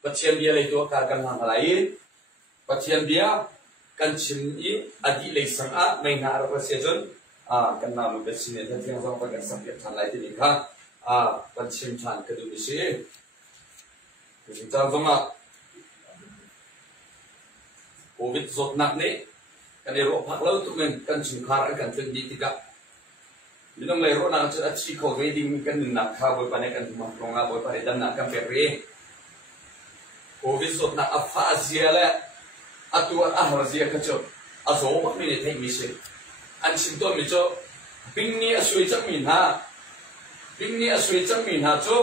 Pathian dia le to kar kan hang lai pathian dia kan chim I adi le sang a mai na ra se jon kan na mu be sin ne thiang song pa kan sam pet than lai ti kha kan chim than ka du ni se ni ta zong a covid zot nak ne kan ro phak lo tu men kan chim khar kan chen di ti ka minong le ro na cha chi ko ve ding kan na kha boy pa ne kan ma ronga boy pa dan na kan pe re covid zot na afa zia le atua ahra zia ka cho azo ba mi ne thai mi se an chim to mi cho ping ni asui chak min ha cho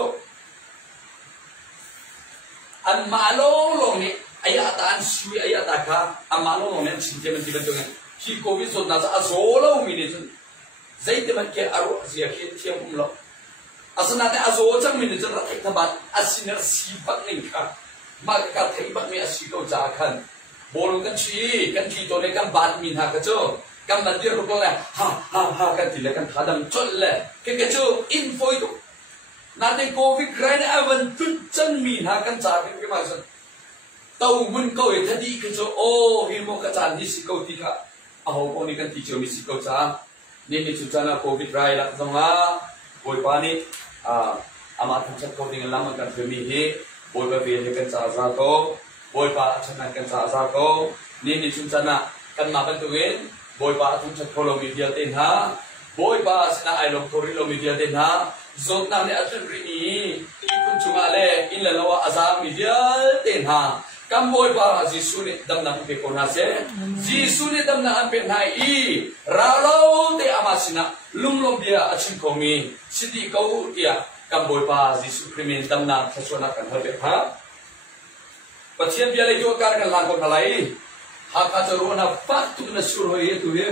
an ma lo long ni aya ta an sui aya ta kha an ma lo long ne chim te men ti ben to ki covid zot na azo lo mi ne zai te man ke aro zia ke thiam lo asana te azo chak min ne chen ra thai thabat asina si pak ning kha ma ka thai bak me asi ko ja khan bol kan chi to le kan bat min ha ka cho kan man dir ro le ha kan ti le kan thadam chol le ke cho info to na te covid rain avan tut chan min ha kan cha ke ma san tau mun ko e thadi ke cho o hi mo ka chan ni si ko ti kha a ho ko ni kan ti cho mi si ko cha ni chu cha na covid rai la zong a boi pa ni ama thang chat ko ding lam kan fe mi he boi ba ve he kan cha za ko boi pa chana kan cha za ko ni chu cha na kan ma ban tu wen boi pa thang chat ko lo mi dia ten ha boi pa sna ai lo ko ri lo mi dia ten ha zot na ne atun ri ni kun chu ma le in la lawa azam mi dia ten ha kam boi pa jisu ne dam na pe ko na se jisu ne dam na an pe na I ra lo te amasina lung lo dia achin ko mi sidi ko ya kam boi pa jisu krimen dam na thasona kan ha pe ha pathian bia le jo kar kan la ko thalai ha ka to ro na pat tu na sur ho ye tu he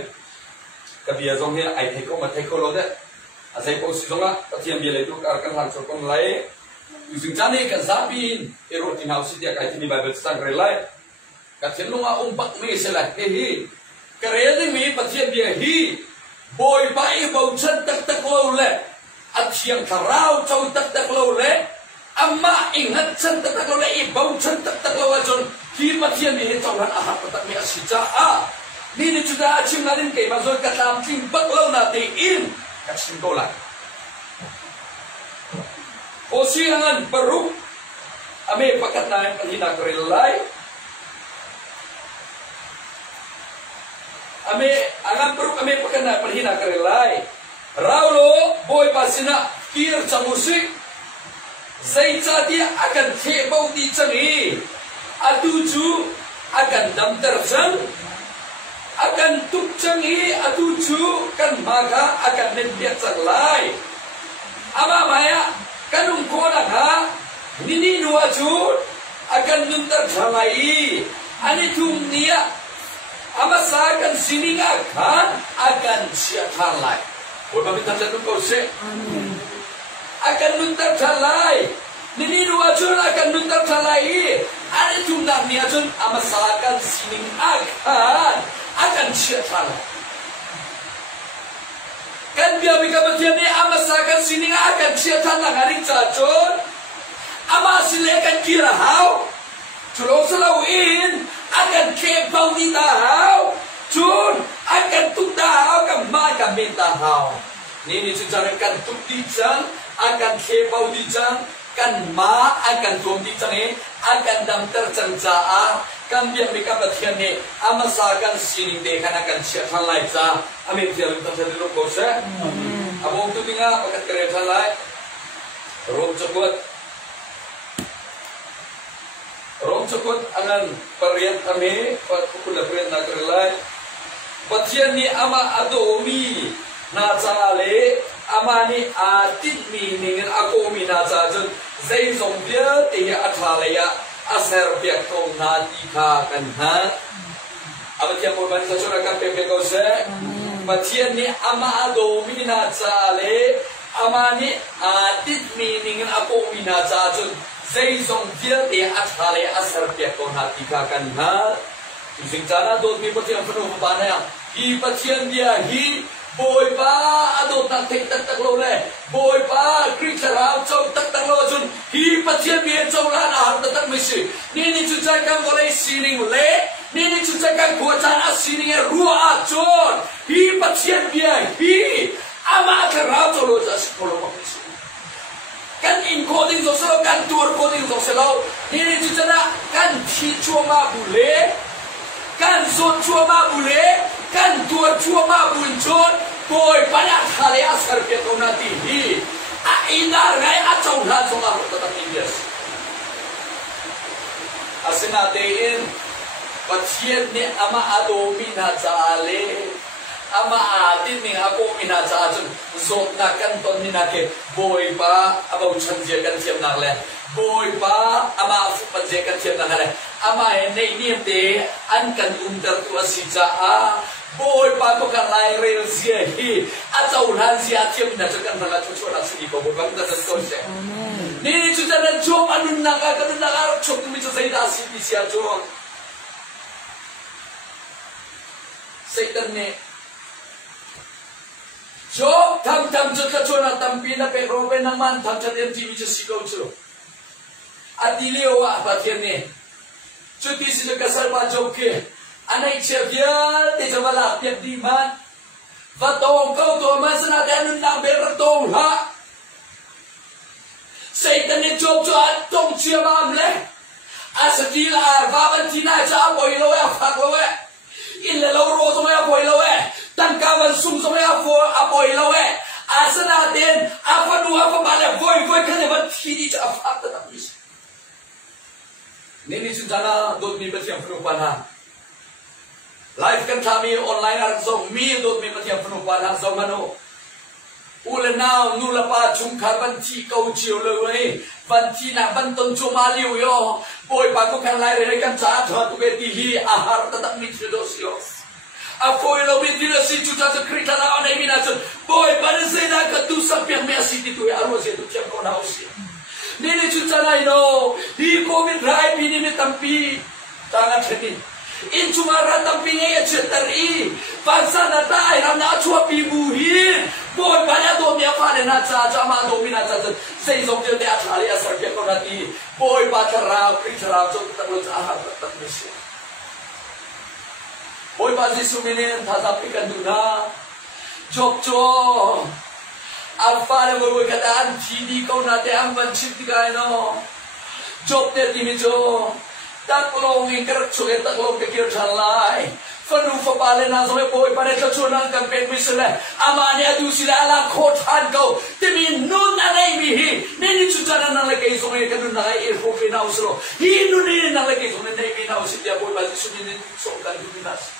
ka bia zong he ai thai ko ma thai ko lo de a sai ko si zong a pathian bia le jo kar kan la ko kon lai using jane ka zabin ero tin house dia ka tin bible stang relai ka chen lunga bak me se la he ka re ni mi pathian dia hi boy ba I bau chan tak lo le athiang tharau chau tak lo le amma ingat chan tak lo le I bau chan tak lo wa jon hi pathian ni he chau ran a ha patak me asija ni ni chuda achim na din ke ma zo ka tam ting bak lo na te in ka chin ko la o siangan baru ame pakat na hina krelai ame angan baru ame pakat na hina krelai raulo boy pasina kir chamusik zai cha dia akan thebau di changi atuju akan damtar chang akan tuk changi atuju kan maga akan mendia changlai ama maya kanung kona ha nini nuwa jud akan nuntar thalai ani tum nia amasa akan sininga khan akan sia thalai boba bitan jatu ko se akan nuntar thalai nini nuwa jud akan nuntar thalai ani tum na nia jud amasa akan sininga khan akan sia thalai kan biar bika bagian ni amasakan sini akan siatan nagaring cacon ama silekan kira hau culong selawin akan kebau di tahau cun akan tuk tahau kan makan minta hau ni secara kan tuk di jang akan kebau di jang kan ma akan tum di jang ni akan dam tercenjaa kan biar bika bagian ni amasakan sini deh kan akan siatan lai ca amin jalan terjadi lokos ya abang tu binga pakat kereta lai rom cokot angan perian kami pukul perian nak relai patian ni ama adomi na chale ama ni atit mi ningen akomi na cha jon zai zong bia te ya athalaya aser biak ko na ti kha kan ha abatian mo ban sa sura kan pepe ko se patian ni ama adomi na chale ama ni atit mi ningen akomi na cha jon zai zong bia te ya athalaya aser biak ko na ti kha kan ha using jana dot mi patian panu ba na hi patian dia hi boy pa adot na tek tak tak lo le boy pa kri charao chau tak tak lo chun hi pathian mi chau la na har tak mi si ni chu chai kam gole sining le ni chu chai kam ko chan a sining e ruwa a chon hi pathian mi hi ama charao chau lo jas ko lo mi si kan encoding zo selo kan tour coding zo selo ni chu chana kan thi chuma bule kan zon chuma bule kan tour chuma bun chon boy banyak hal yang asar ke kau nanti hi a inar ngai a chau la zo la ta Indias asinatein pathian ni ama adomi na chale ama atin ni ako mina cha chun zot na kan ton ni na ke boy pa abau chan je kan thiam nak le boy pa ama fu pa je kan thiam nak le ama nei niam te an kan dar tu asija a boy pa ko kan lai rel sia hi a chau han sia thiam na cha kan na chu chu na si ko bang da ko se ni chu cha na jo anun na ka kan na ka chok mi chu sai da si bi sia jo Satan ne Job tham chut ka chona tampi na pe robe na man tham chat MTV chu sikau chu atilio wa pathian ne chuti si ka sar ba job ke anai chevia te jawala piak di man va tong kau to ma sana dan na be ra tong ha Satan ne job chu tong chia ba le asati la va ban tina cha boi lo ya phak lo we in le lo ro so ya boi lo we tan kawan sum so ya fo apoi lo we asana den apa nu apa bale voi kan ne ban thidi cha afak ta mis ni su jana dot mi batiam pru pana live kan thami online ar so mi dot mi batiam pru pana so mano ule now nu la pa chung kha ban chi kau chiu le we ban chi na ban ton chu ma liu yo boy pa ko kan lai re kan cha tha tu ke ti hi ahar ta tak mi chu do sio Apoy lo bitira si chuta sa krita na ona imina so boy para se na ka tu sa pia me si tu aro se tu cham ko na usi nini chuta na ino hi covid rai pini me tampi tanga theti in chumara tampi nge chetari pansa na ta ai na chua pi bu hi boy para do me fa na cha cha ma do mi na cha sei zong de te athali asar ke ko na ti boy pa thara krita ra so ta lo cha ha ta me si Boy bazi suminin tatapi kanduna job jo alfa le boy kadaan tidi kau nate ang banchit dikai no job te timi jo taklong ingker chuge taklong ke kir chalai fanu fa pale na so boy pare ta chunang kan pek misle amane adu sila ala khot han kau timi nun na nei mi hi neni chuchana na le kai so me kaduna ai fo pe na usro hi nu ni na le kai so me nei mi na usia boy bazi suminin so kan duminas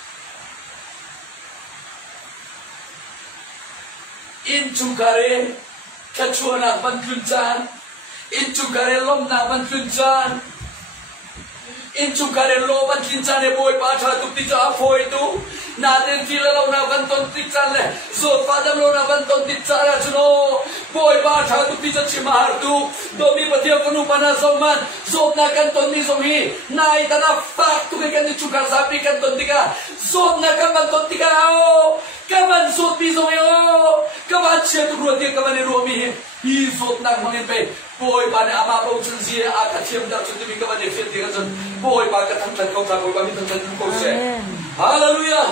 in chukare kachuana bantlunjan in chukare lomna bantlunjan in chukare lo bantlunjan e boy pa tha tu ti cha foi tu na den ti la lo na banton ti chan le so fa dam lo na banton ti cha ra chuno boy pa tha tu ti cha chi mar tu do mi pathia panu pana soman so na kan ton ni som hi nai ta na fa tu ke kan chukar sa pi kan ton ti ka so na kan banton ti ka kaman sot pi so yo kaman che tu ro ti kaman ro mi hi sot na mangin pe boy pa ne ama po chun ji a ka thiam da chu ti kaman ne fet ti ka chun boy pa ka tham chan ko sa boy pa mi tham chan ko se hallelujah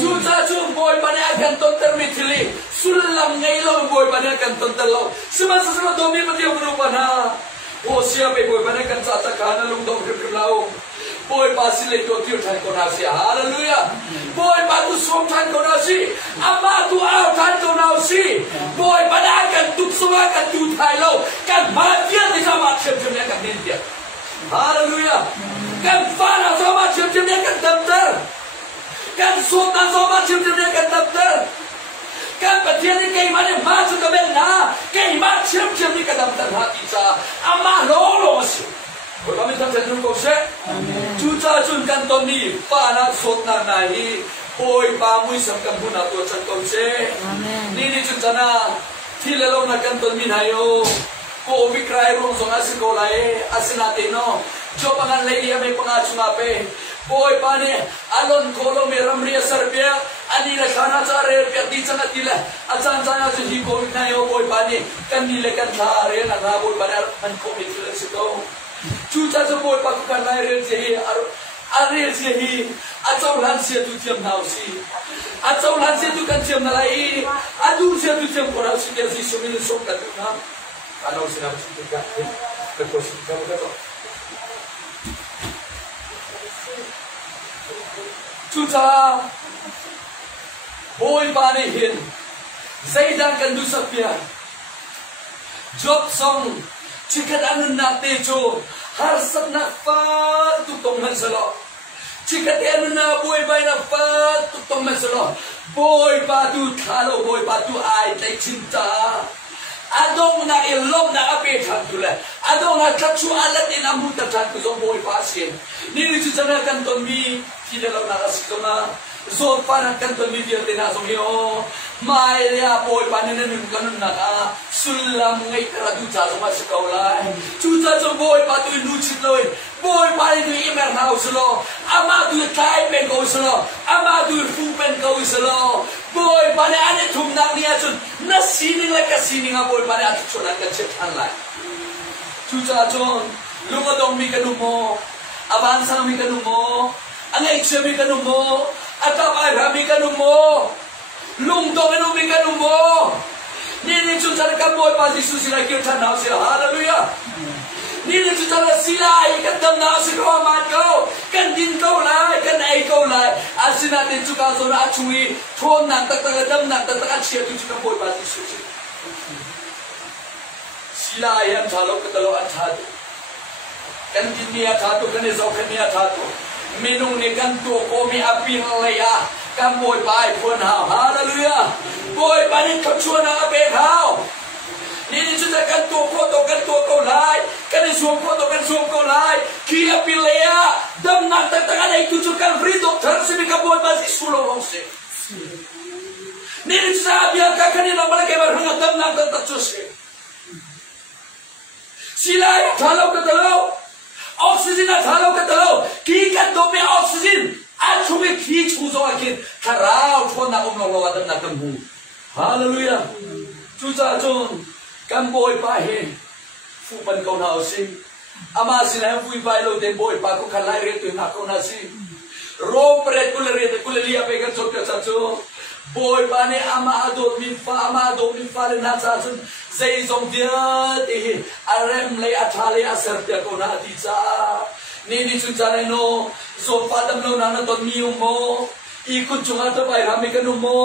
chu cha chu boy pa ne kan ton ter mi thili sulam ngai lo boy pa ne kan ton ter lo sima sa do mi pa ti ro pa na o sia pe boy pa ne kan cha cha ka na lung do kir lao boy pa si le to ti than ko na si hallelujah boy pa tu som than ko na si ama tu ao than ko na si boy pa na kan tu so kan tu thai lo kan ma dia ti sa ma chem chem ne kan nin dia hallelujah kan fa na so ma chem chem ne kan tam ter kan so na so ma chem chem ne kan tam ter kan pa dia ni kai ma ne ma chu ka ben na kai ma chem chem ni kan tam ter ha ti sa ama lo lo si Boy kami tak cenderung kau se, cuca cun kanton ni, pana sot na nahi, boy pamui samkam pun atu cen kau se, ni cuca na, tilelong na kanton min hayo, ko bikrai rong song asin kau lai, asin ate no, jo pangan lagi ame pangacung ape, boy pane, alon kolom meram ria serbia, ani la kana chare peti changa tila achan changa ji covid na yo boy pani kan ni le kan thare na na boy bara man covid le sito chu cha so boy pa kan lai re je are je hi achau lan se tu tiam nau si achau lan se tu kan tiam na lai adu se tu tiam kora si ke si so min so ka tu na anau sina si ka ke ko si ka ka chu cha boy bani hin zaidan kan du sapia job song chikat anun na te cho har sat na fa tu tong man salo chikat anun na boy bai na fa tu tong man salo boy ba tu thalo boy ba tu ai tai cinta adong na ilom na ape than tu le adong na kachu alat in amu ta than tu zo boy ba sin ni ni chu chana kan ton mi ki le lo na asikona zot para kan to mi dia na so yo mai ya boy panen nim kan na ka sulam ngai kra du cha so ma se ko lai chu cha so boy pa tu nu chit loi boy pa ni tu imer na so lo ama tu kai pen ko so lo ama tu fu pen ko so lo boy pa ne ane thum na ni a chun na sini la ka sini nga boy pa ne a chu na ka che than lai chu cha chon lunga dong mi ka nu mo avansa mi ka nu mo angai che mi ka nu mo atap arami kanumo lung dong enu mi kanumo ni ni chu char ka boy pa jisu sila ki than na se hallelujah ni ni chu char sila ai ka dam na se ko ma ko kan din ko lai kan ai ko lai asina ni chu ka so na chui thon na tak tak dam na tak tak che tu chu ka boy pa jisu sila ai am thalo ka talo an tha kan din mi a tha to kan e zau kan mi a tha to minung ni kan tu ko mi api laya kan boy bai pun hao hallelujah boy bani kachua na ape hao ni ni chu kan tu ko lai kan suam ko to kan suam ko lai ki api laya dam na tak tak ai tu chu kan free doctor si mi ka boy basi sulo long se ni ni chu abia ka kan ni na bala ke bar hang dam na tak tak chu se silai thalo ka talo oxygen na thalo ka talo ki kan do me oxygen a chu me ki chu zo akin karao thon na om lo wa na kam hu hallelujah chu cha chon kam boy pa he fu ban ko na si ama si na fu bai lo de boy pa ko khalai re tu na ko na si ro pre kul re de kul li ape ka chot ka cha chu boy pa ne ama adot min fa le na cha chun zai zong dia de arem le athale asar te ko na ti cha ni ni chu cha no zo pa dam lo na ton mi mo I kun chunga to bai rami ka nu mo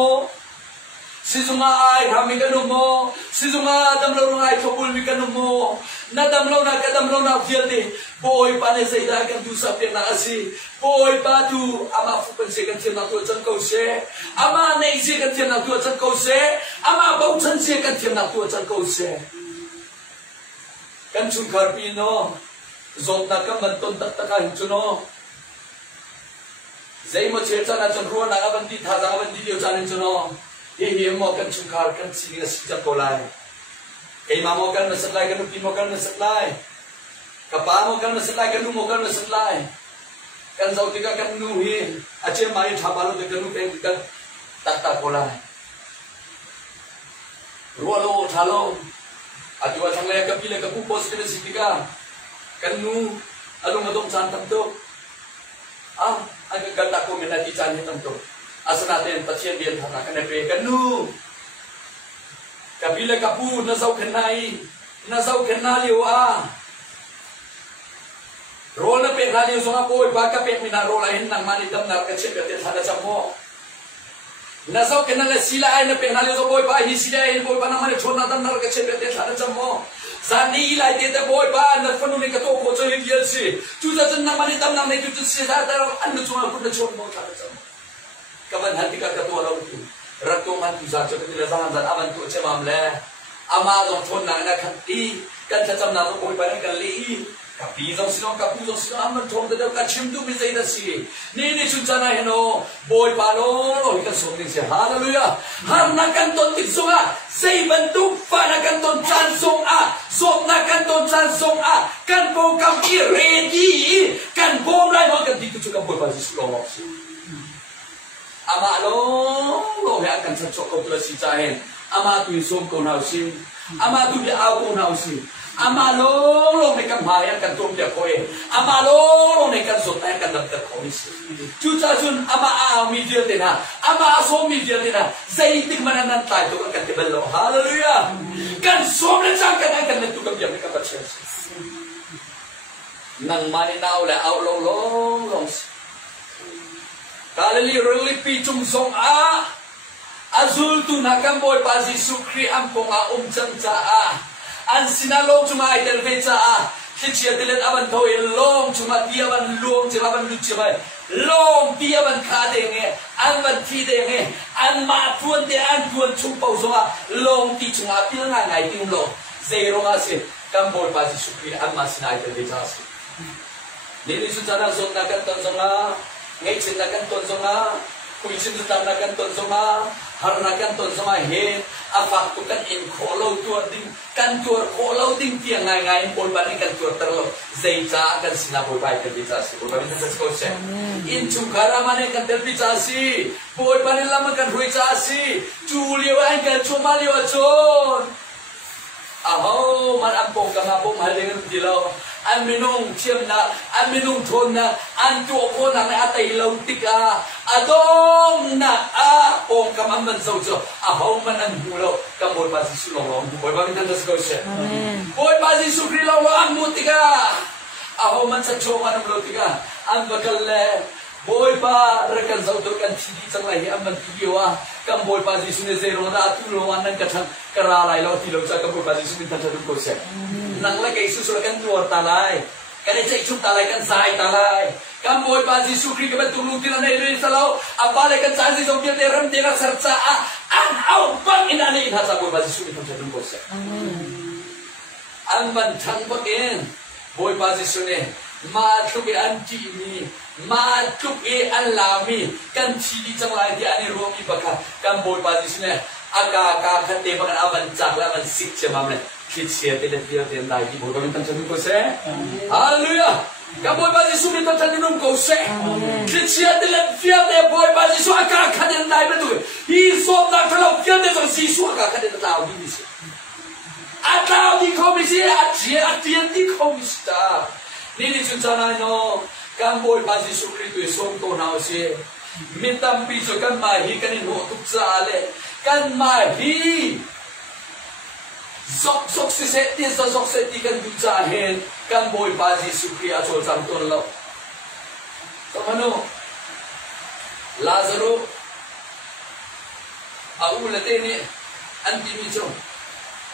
si chunga ai rami ka nu mo si chunga dam lo ngai thobul mi ka nu mo na dam lo na ka dam lo na fiel de boy pa ne sai da kan du sa pe na asi boy pa tu ama fu pen se kan thiam na to chan ko se ama nei se kan thiam na to chan ko se ama bau chan se kan thiam na to chan ko se kan chung khar pi no zot na ka man ton tak tak hin chu no zai mo che chan na chan ro na ga ban ti tha za ban ti dio chan chu no ye mo kan chung khar kan si ga si chan ko lai kai ma mo kan na sat lai kan pi mo kan na sat lai ka pa mo kan na sat lai kan nu mo kan na sat lai kan zau ti ka kan nu hi a che mai tha ba lo de kan nu pe kan tak tak ko lai ro lo tha lo a tu wa thang le ka pi le ka pu pos ke si ti ka kan nu alung adong chan tam to ang ganda ko min na ti chan tam to asana ten patien bien thana kan pe kan nu kapile kapu na zau khenai liu a rol na pe na liu songa poi ba ka pe mina rol a hin nang mani dam nar ka che pe te thada chamo na zau khenai sila ai na pe na liu so poi ba hi sila ai poi ba na mani chona dam nar ka che pe te thada chamo zani lai te te poi ba na fanu ni ka to ko che hi si chu za chen na mani dam na nei chu si da da an nu chona ku na chon mo thada chamo kaban hati ka to lo tu rato man tu za cho ke la zan zan avan tu che mam le ama dong thon na na khan ti kan cha cham na to poi ba kan li ka pi dong si dong ka pu dong si am thon de ka chim tu mi zai da si ni chu cha na he no poi pa lo lo ka so ni se hallelujah har na kan ton ti so a sei ban tu fa na kan ton chan song a so na kan ton chan song a kan po kam ki re ti kan bom lai ho kan ti chu ka poi pa si lo ama lo he akan sa chok ko si chahen ama tu som ko nau si ama tu bi au ko nau si ama lo ne kan ma ya kan tum de ko e ama lo ne kan so ta kan dam ta ko ni si chu cha chun ama a mi dia te na ama so mi dia te na zai tik manan nan tai to kan te bel lo hallelujah kan so ne chang kan ne tu kam ya ka pa chen nang mani nau le au lo long Kalali really pi chung song a azul tu nakam boy pazi sukri ampong a chang cha a an sinalong chuma idel ve cha a khichia dilet aban thoi long chuma tia ban luong chima ban lu chima long tia ban kha de nge an ban thi de nge an ma tuan de an tuan chung pau so a long ti chuma pil nga ngai ting lo zero nga se kam boy pazi sukri an ma sinai idel ve cha se ni su chana zon nakan tan zonga ngay chin na kan ton zonga kui chin tan na kan ton zonga har na kan ton zonga he afak tu kan in kholo tu ding kan tu kholo ding tiang ngai ngai pol ban kan tu terlo zeita kan sina boy bai kan bisa si boy ban kan ko se in chukara mane kan del bisa si boy ban lam kan hui cha si chu liu ai kan chuma liu chon aho man ampong ka mapong halingan dilaw aminong chiam na aminong thon na antu ko na atay lautika adong na a pong kamaman so aho man ang hulo kamol pa si sulong boy ba mintan das ko siya boy ba si sukri law ang mutika aho man sa choma ng lautika ang bakal boy pa rekan sa utur kan chidi sang lahi amman tiwa kam boy pa si sune zero na atulungan ng katang karalay law tilaw sa kam boy pa si sune tan ko siya nang la kay susul kan tuor talay kan sa ichum talay kan sai talay kam boy pa si sukri ka batulutin na ire sa law apale kan sa si sobiet ram tira sarcha an au bang inani ha sa boy pa si sune tan ko siya ang man thang bakin boy pa si sune ma tuki an ti ni ma tuki an lami kan chidi chamla di ani romi baka kam boy pa si sune aga ka khate bakan aban chakla man sik chama me Kitsia tele dia tem dai di bodo mintan chanu ko se haleluya ka boy ba Jesu mintan chanu ko se kitsia tele dia te boy ba Jesu aka khaden dai betu hi som na thalo kia de so Jesu aka khaden tao di se atao di komisi atien di komista ni ni chunchana no kam boy ba Jesu Kristo som ko na se mintam pi so kan ma hi kanin ho tuk sa ale kan ma hi sok si seti sa sok seti kan ducahin kan boy bazi sukri achol sam ton lo kamano Lazaro au latene anti micho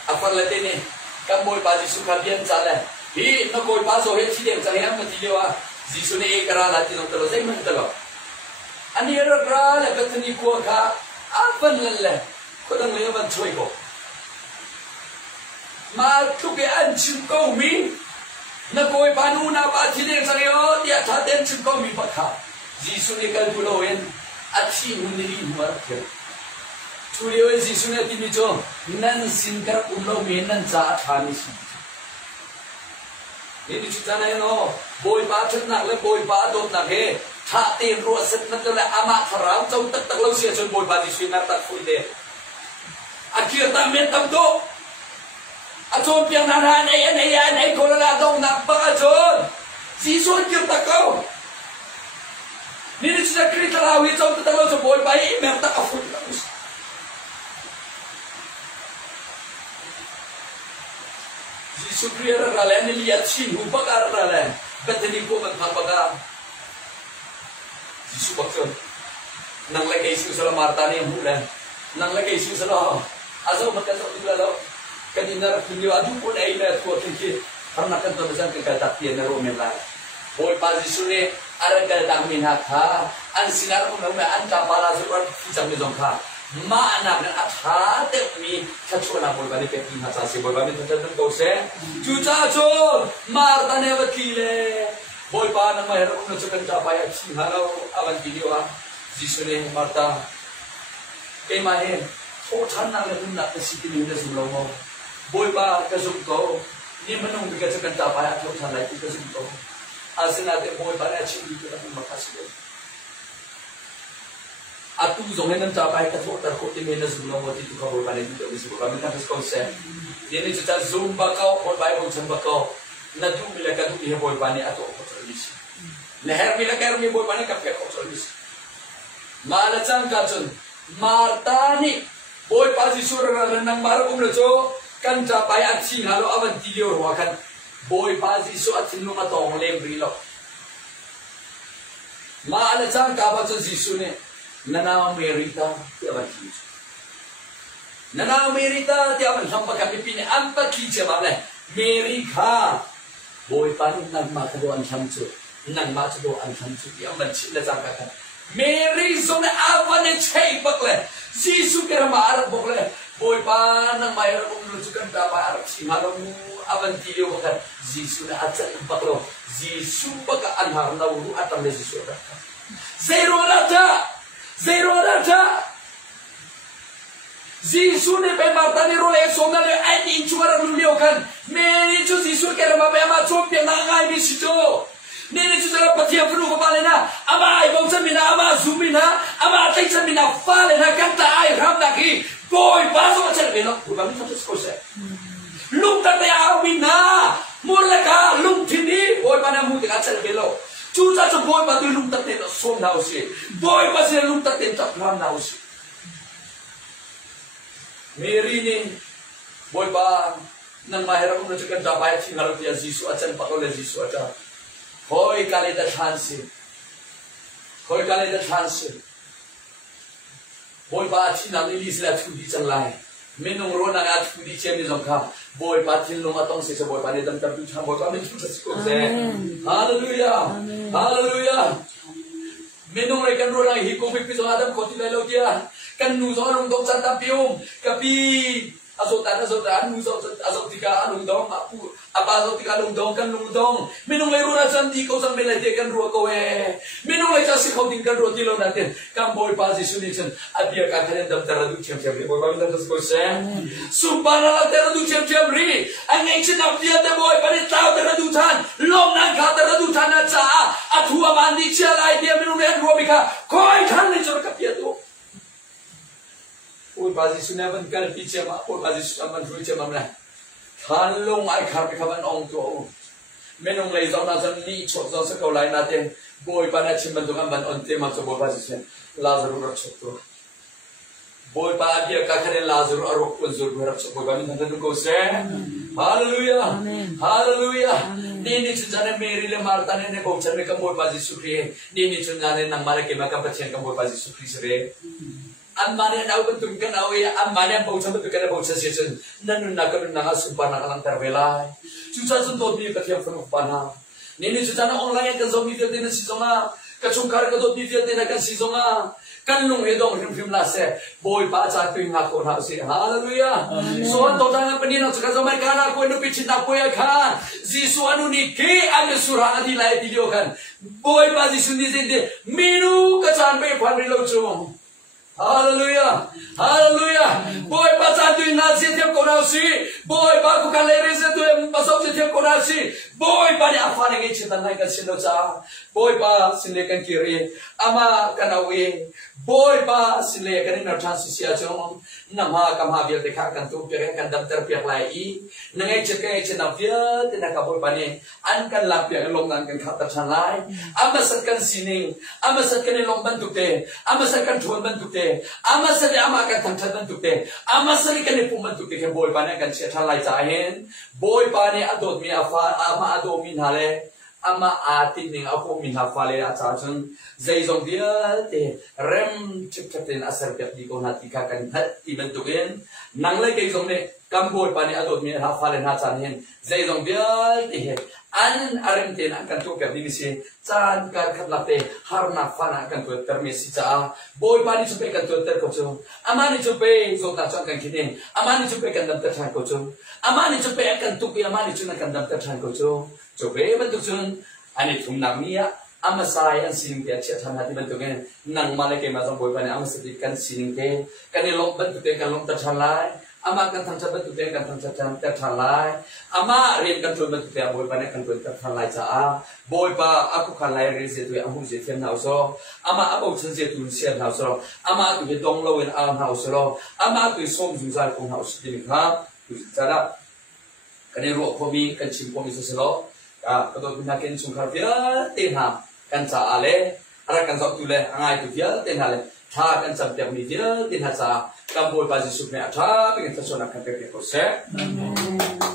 afar latene kan boy bazi sukhabian chala hi no boy bazo he chidem changem mati lewa jisune ekara lati no talo sai man talo ani ra la batni ko kha afan lalle ko dang le ban choi ko ma tu ke an chim ko mi na koi panu na ba thi de sa yo dia tha den chim ko mi pa kha jisu ne kal bulo en achi hunni mar ke tu le jisu ne ti mi jo nan sin kar umlo me nan cha tha ni si ni chu ta na no boy pa chut na le boy pa do na he tha te ro set na le ama tharau chau tak tak lo sia chon boy pa jisu na tak phui de akhir ta men tam do Achon piang naran ay ko la dong nak pa achon si so kyut takaw ni sa krita lawi chon tataw so boy pai mer ta afut si so kriya ra la ni liat sin hu pa kar ra la betani ko man pa ka si so bakso nang la kay si sala marta ni hu la nang la kay si sala aso makasa dula lo Kadina rakilyo adu pun ay na ko tinki karena kan to besan ke kata tian ro mela boy pazi sune ara ka dang min ha an sinar ko na an ta pala zuran ki jam ni jong kha ma ana na atha te mi chachona boy bani pe ki ha sa se boy bani ta tan ko se chu cha cho mar ta ne ba ki le boy pa na ma hero no chukan cha pa ya chi ha ro avan video a ji sune marta ke ma he so chan na le un na te si ki ni de su lo mo boy ba kasum ko ni manung bi ka kan ta pa ya thon lai ti kasum ko asina te boy ba na chi di ka makasi tu zong hen nam cha pai ka thok tar ko ti me na zum lo mo ti tu ka boi pa ne tu bi su ka mi ka ko se ni ni cha zoom ba ka or bai bong cham ba ka na tu mi la ka tu he boi pa ne ato ko tra bi si le her mi la ka mi boi pa ne ka pe ko tra bi si ma la chang ka chun marta ni boi pa ji su ra nang mar kum lo cho kan cha pai a chi nga lo avan ti lo wa kan boi pa ji su a thin lu ma tong lem ri lo ma ala chang ka ba chu ji su ne nana merita ti avan ti nana merita ti avan ham pa ka pi ne am pa ki che ba le meri kha boi pa ni nang ma ka do an tham chu nang ma chu do an tham chu ti am ban chi la chang ka kan meri so ne avan ne chei pak le ji su ke ra ma ar bok le boi pa nang mai ra bok lu chu kan ta ba ar chi ma lo avan ti lo ka ji su ne a chan pak lo ji su pa ka an har na ru atam le ji su ra zero data Jisu ne pe marta ni role songa le ai ni chuara lu leo kan me ni chu Jisu ke ra ma pe ma chop pe na ngai mi si to ne ni chu la patia fru ko pale na ama ai bong san mi na ama zoom mi na ama tai san mi na fa le na kan ta ai ram da ki boy ba so chen be no ku ba mi fa ko se lung ta te a mi na mo le ka lung thi ni boy ba na mu te ka chen be lo chu cha chu boy ba tu lung ta te no som na o si boy ba se lung ta te ta ram na o si Meri ni boy ba nang mahera ko na chukan da bai thi ngal ti Jisu achan pa ko le Jisu acha hoi kale da thansi boy ba chi na ni lis la thu di chang lai menung ro na ga thu di chem ni jong kha boy ba thin lo ma tong se boy ba ne dam tar tu chang boy ba ne chu ko se hallelujah menung re kan ro na hi ko pi so adam ko ti lai lo dia kan nu zo rung dong chan tam pium kapi azotan nu zo azotika lung dong apu apa azotika lung dong kan lung dong minung le ru na chan di ko sang belai te kan ru ko we minung le cha si khau din kan ru ti lo na ten kam boy pa ji su ni chen abia ka khalen dam tar du chem chem boy ba mi ta ko se subhana la tar du chem chem ri angai chen na dia te boy pa ni tao tar du than lom na ka tar du than na cha athua man di cha lai dia minung le ru bi kha koi than ni chor ka pia tu ôi bà gì xuân em vẫn cần đi chơi mà ôi bà gì xuân em vẫn vui chơi mà này than lông ai khát bị khát vẫn ong tổ mấy ông lấy dòng nào dân đi chốt dòng sẽ cầu lại nát tiền bôi bà này chim vẫn tụi em vẫn ổn tiền mà cho bôi bà gì xuân Lazarus rất chốt tổ bôi bà kia các cái Lazarus ở rộng quân rồi rất chốt bôi bà mình thằng cô sẽ hallelujah ni chun jane Mary le Martha ne ko chan me kam bôi bà gì xuân ni chun jane nang mare ke ma kam pachhen kam bôi bà gì xuân re Amane na uben tum kan awe amane ang pausan tu kan pausan season nanun na kan na sumpa na kalang tervelai chusa sun to bi kathiam fun upana nini chusa na online kan zomi te na si zonga ka chungkar ka do bi te na kan si zonga kan lung he dong him la se boy pa cha tu nga ko na si hallelujah so to dang pani na chuka zomai kana ko no pichin na ko ya kha jisu anu ni ke an sura adi lai ti dio kan boy pa jisu ni de minu ka chan be phan ri lo chung Hallelujah, boy ba cha tu na si thiam ko na si boy ba ku kan le re se tu ba so si thiam ko na si boy ba ni afa ne ngi chitan nai kan sin do cha boy ba sin le kan ki re ama kan awe boy ba sin le kan na than si sia chong na ma kam ha bial dekha kan tu pe kan dam ter piak lai i na ngai che kai che na via te na ka boy ba ni an kan la piak long nan kan khat ta chan lai ama sat kan sining ama sat kan long ban tu te ama sat kan thon ban tu te ama sari ama kan thang chat ban tu te ama sari kan ne pum ban tu te ke boy pa ne kan che than lai cha hen boy pa ne adot mi afa ama ado min hale ama atin ning ako min ha fale a cha chung zai zong dia te rem chip chaten asar pek di ko na ti ka kan hat ti ban tu gen nang lai ke zong ne kam boy pa ne adot mi ha fale na chan hen zai zong dia te he an arem te na kan tu ka di se chan ka khat la te har na fa na kan tu ter me si cha boy pa ni chu pe kan tu ter ko chu ama ni chu pe zo ta chang kan kine ama ni chu pe kan dam ta chan ko chu ama ni chu pe kan tu pe ama ni chu na kan dam ta chan ko chu coba bentuk sun ane thum namia ama sai an sining te chia thana ti bentuk gen nang male ke ma jong boy pane ama sedikkan sining te kan long bentuk te kan long ta than lai อามากันทางชาติตุเตกันทางชาติแต่ทลายอามาเรียนกันจนมาตุเตบอยปาเนี่ยกันจนแต่ทลายจ้าบอยปาอากุขันไลเรียนเสียตัวอามุเสียเทียนหาวโซอามาอาบุชันเสียตุเสียนหาวโซอามาตุยดงโลวินอาหาวโซอามาตุยส่งจุใจคงหาวสิมิครับตุจ้าละกันในรัวพอมีกันชิมพอมีสุดโลก็ตัวพินาเกนสุนคาร์เฟียตีหากันจ้าอะไรอะไรกันสอบตุเลยง่ายตุเฟียตีหาเลยถ้ากันจับแบบนี้เดียวตีหาจ้ากับบอยปาจิสุเนี่ยถ้าเป็นกันส่วนนักการเมืองก็เสร็จ